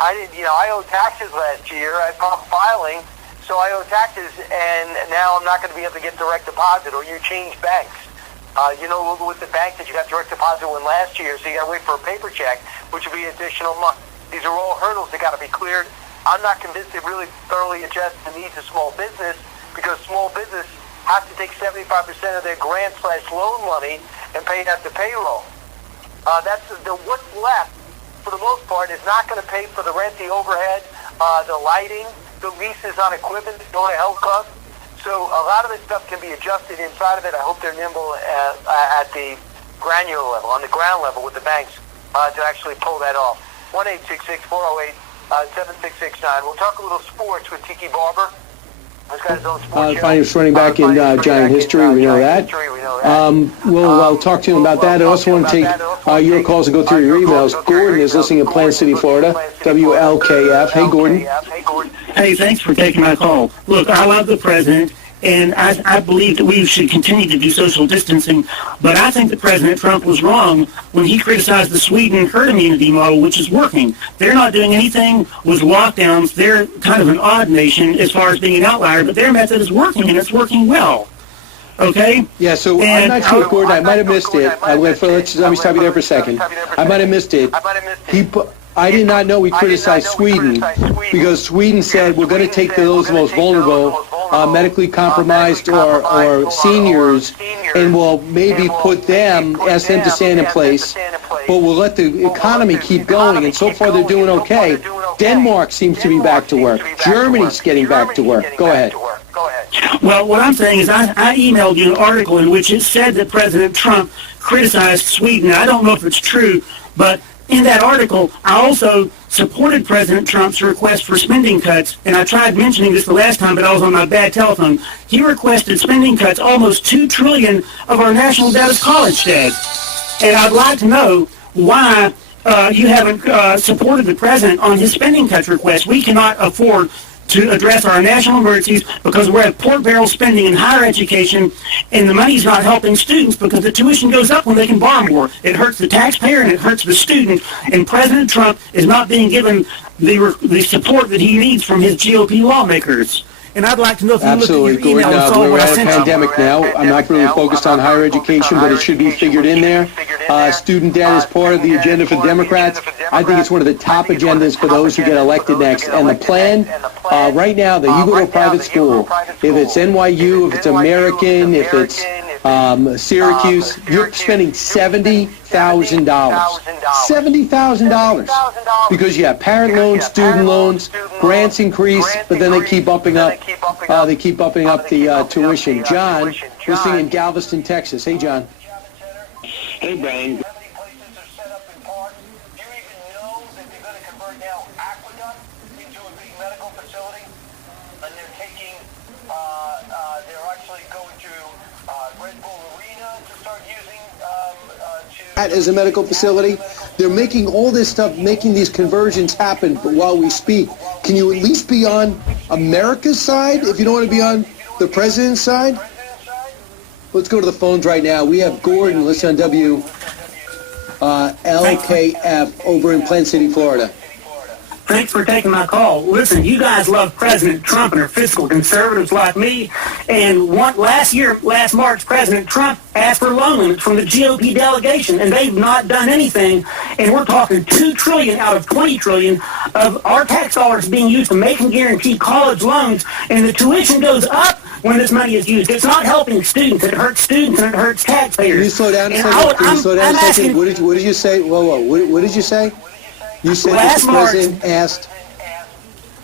I didn't, I owed taxes last year. I stopped filing, so I owe taxes, and now I'm not going to be able to get direct deposit, or you change banks. With the bank that you got direct deposit with last year, so you got to wait for a paper check, which will be additional money. These are all hurdles that got to be cleared. I'm not convinced it really thoroughly addressed the needs of small business, because small business has to take 75% of their grant/loan money and pay that to payroll. That's what's left, for the most part, is not going to pay for the rent, the overhead, the lighting, the leases on equipment that go to health costs. So a lot of this stuff can be adjusted inside of it. I hope they're nimble at the granular level, on the ground level with the banks, to actually pull that off. 1-866-408-7669. We'll talk a little sports with Tiki Barber. He's got his own sports show. Finest running back in Giant history, we know that. We'll talk to him about that. I also want to take your calls and go through your emails. Gordon is listening in Plant City, Florida, WLKF. Hey, Gordon. Hey, thanks for taking my call. Look, I love the president, and I believe that we should continue to do social distancing, but I think that President Trump was wrong when he criticized the Sweden herd immunity model, which is working. They're not doing anything with lockdowns. They're kind of an odd nation as far as being an outlier, but their method is working, and it's working well. Okay? Yeah, so I'm not sure, Gordon. I might have missed it. Let me stop you there for a second. I might have missed it. I did not know we criticized Sweden, because Sweden said we're going to take those most vulnerable, medically compromised or seniors, and we'll maybe ask them to stand in place, but we'll let the economy keep going, and so far they're doing okay. Denmark seems to be back to work. Germany's getting back to work. Go ahead. Well, what I'm saying is I emailed you an article in which it said that President Trump criticized Sweden. I don't know if it's true, but in that article, I also supported President Trump's request for spending cuts, and I tried mentioning this the last time, but I was on my bad telephone. He requested spending cuts, almost $2 trillion of our national debt is college debt. And I'd like to know why you haven't supported the president on his spending cuts request. We cannot afford to address our national emergencies because we're at pork barrel spending in higher education, and the money's not helping students because the tuition goes up when they can borrow more. It hurts the taxpayer and it hurts the student, and President Trump is not being given the support that he needs from his GOP lawmakers. And I'd like to know if you looked at your email and saw what I sent you. We're at a pandemic now. I'm not really focused on higher education, but it should be figured in there. Student debt is part of the agenda for Democrats. I think it's one of the top agendas for those who get elected next. And the plan, right now, that you go to a private school, if it's NYU, if it's American, if it's Syracuse, you're spending $70,000. $70,000. Because you have parent loans, student loans, grants increase, but then they keep upping up. They keep upping up the tuition. John, listening in Galveston, Texas. Hey, John. Hey, Brian. That is a medical facility. They're making all this stuff, making these conversions happen while we speak. Can you at least be on America's side if you don't want to be on the president's side? Let's go to the phones right now. We have Gordon, listen on WLKF over in Plant City, Florida. Thanks for taking my call. Listen, you guys love President Trump and are fiscal conservatives like me. And last March, President Trump asked for loan limits from the GOP delegation, and they've not done anything. And we're talking $2 trillion out of $20 trillion of our tax dollars being used to make and guarantee college loans, and the tuition goes up when this money is used. It's not helping students. It hurts students and it hurts taxpayers. Can you slow down a second? What did you say? Whoa. What did you say? You said that the president asked...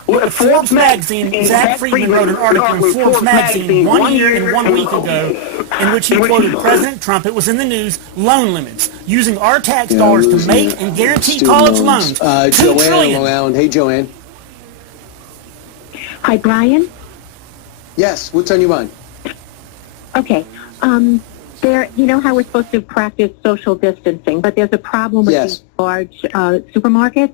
Forbes magazine, Zach Friedman wrote an article in Forbes magazine 1 year and 1 week ago in which he quoted President Trump, it was in the news, loan limits, using our tax dollars to make and guarantee college loans. $2 trillion. Hey, Joanne. Hi, Brian. Yes, what's on your mind? Okay. You know how we're supposed to practice social distancing, but there's a problem with these large supermarkets.